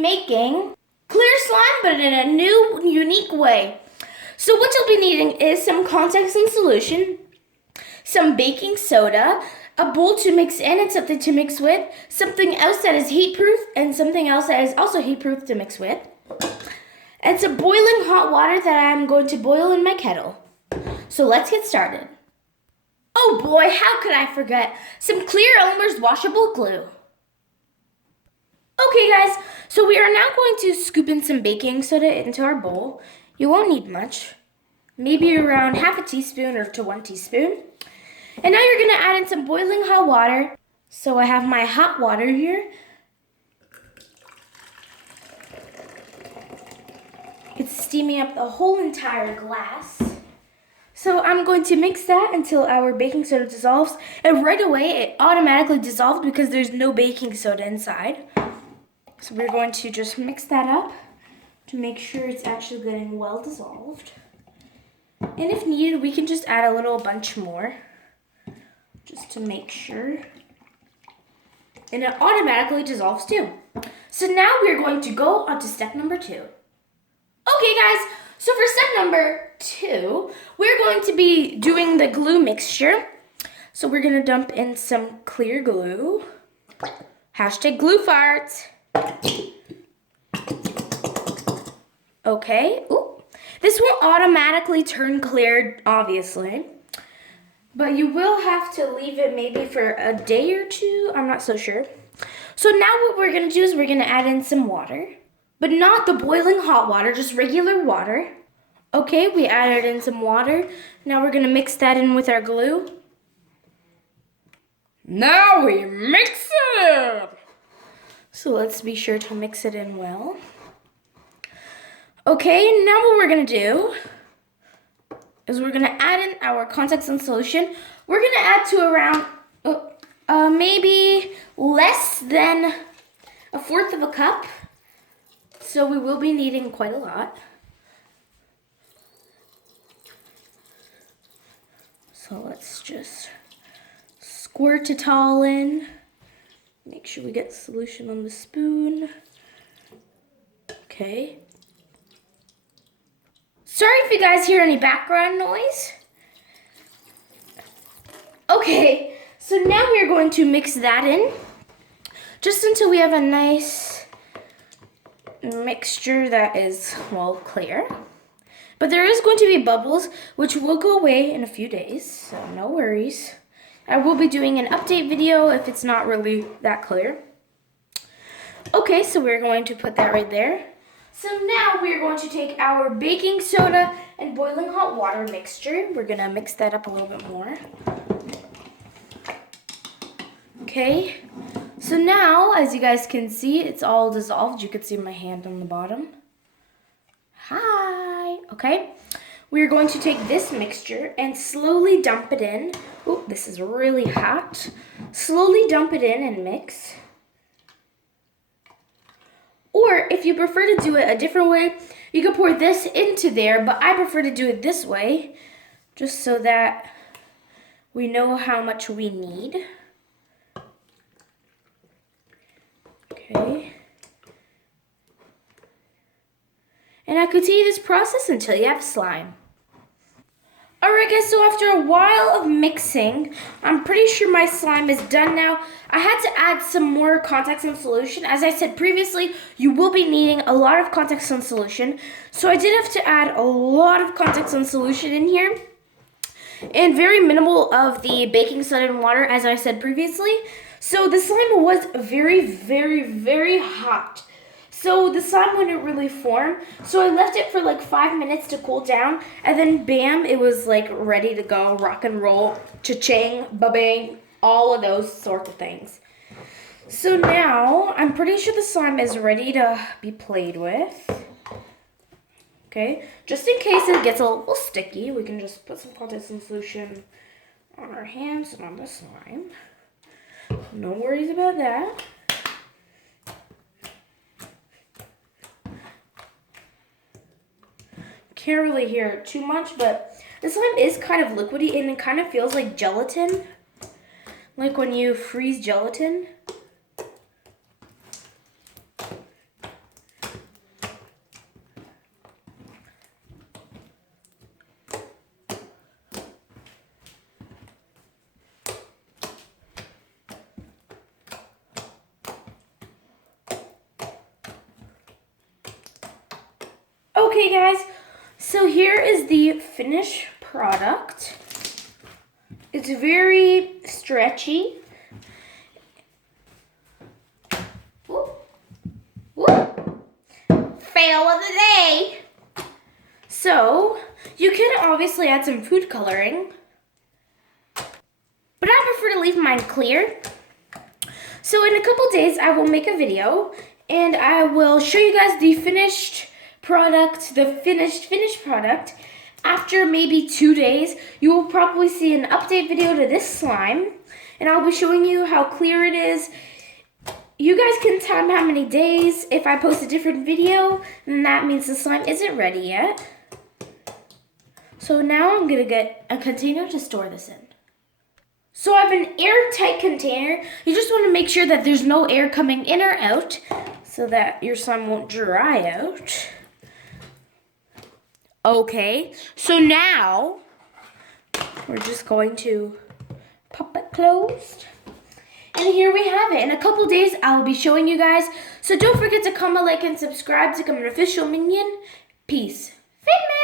making clear slime, but in a new, unique way. So what you'll be needing is some context and solution, some baking soda, a bowl to mix in and something to mix with, something else that is heat proof, and something else that is also heat proof to mix with, and some boiling hot water that I'm going to boil in my kettle. So let's get started. Oh boy, how could I forget? Some Clear Elmer's washable glue. Okay guys, so we are now going to scoop in some baking soda into our bowl. You won't need much, maybe around half a teaspoon or to 1 teaspoon. And now you're gonna add in some boiling hot water. So I have my hot water here. It's steaming up the whole entire glass. So I'm going to mix that until our baking soda dissolves. And right away, it automatically dissolved because there's no baking soda inside. So we're going to just mix that up to make sure it's actually getting well dissolved. And if needed, we can just add a little bunch more, just to make sure. And it automatically dissolves too. So now we're going to go on to step number 2. Okay guys, so for step number 2, we're going to be doing the glue mixture. So we're gonna dump in some clear glue. Hashtag glue farts. Okay, ooh. This won't automatically turn clear, obviously. But you will have to leave it maybe for a day or two. I'm not so sure. So now what we're going to do is we're going to add in some water. But not the boiling hot water, just regular water. Okay, we added in some water. Now we're going to mix that in with our glue. Now we mix it! So let's be sure to mix it in well. Okay, now what we're going to do is we're gonna add in our context and solution. We're gonna add to around maybe less than 1/4 of a cup. So we will be needing quite a lot. So let's just squirt it all in. Make sure we get solution on the spoon. Okay. Sorry if you guys hear any background noise. Okay, so now we're going to mix that in just until we have a nice mixture that is, well, clear. But there is going to be bubbles, which will go away in a few days, so no worries. I will be doing an update video if it's not really that clear. Okay, so we're going to put that right there. So now we're going to take our baking soda and boiling hot water mixture. We're gonna mix that up a little bit more. Okay, so now, as you guys can see, it's all dissolved. You can see my hand on the bottom. Hi, okay. We're going to take this mixture and slowly dump it in. Oh, this is really hot. Slowly dump it in and mix. Or if you prefer to do it a different way, you can pour this into there, but I prefer to do it this way, just so that we know how much we need. Okay. And I continue this process until you have slime. Alright guys, so after a while of mixing, I'm pretty sure my slime is done now. I had to add some more context and solution. As I said previously, you will be needing a lot of context and solution. So I did have to add a lot of context and solution in here. And very minimal of the baking soda and water, as I said previously. So the slime was very, very, very hot. So the slime wouldn't really form. So I left it for like 5 minutes to cool down. And then bam, it was like ready to go. Rock and roll, cha-ching, ba-bang, all of those sorts of things. So now I'm pretty sure the slime is ready to be played with. Okay, just in case it gets a little sticky, we can just put some context and solution on our hands and on the slime. No worries about that. Can't really hear it too much, but the slime is kind of liquidy and it kind of feels like gelatin. Like when you freeze gelatin. Okay, guys, so here is the finished product. It's very stretchy. Whoop. Whoop. Fail of the day. So, you can obviously add some food coloring, but I prefer to leave mine clear. So in a couple days, I will make a video and I will show you guys the finished product, the finished product. After maybe 2 days, you will probably see an update video to this slime, and I'll be showing you how clear it is. You guys can time how many days. If I post a different video, then that means the slime isn't ready yet. So now I'm gonna get a container to store this in. So I have an airtight container. You just want to make sure that there's no air coming in or out so that your slime won't dry out. Okay, so now we're just going to pop it closed. And here we have it. In a couple days, I'll be showing you guys. So don't forget to comment, like, and subscribe to become an official minion. Peace. Vidmas!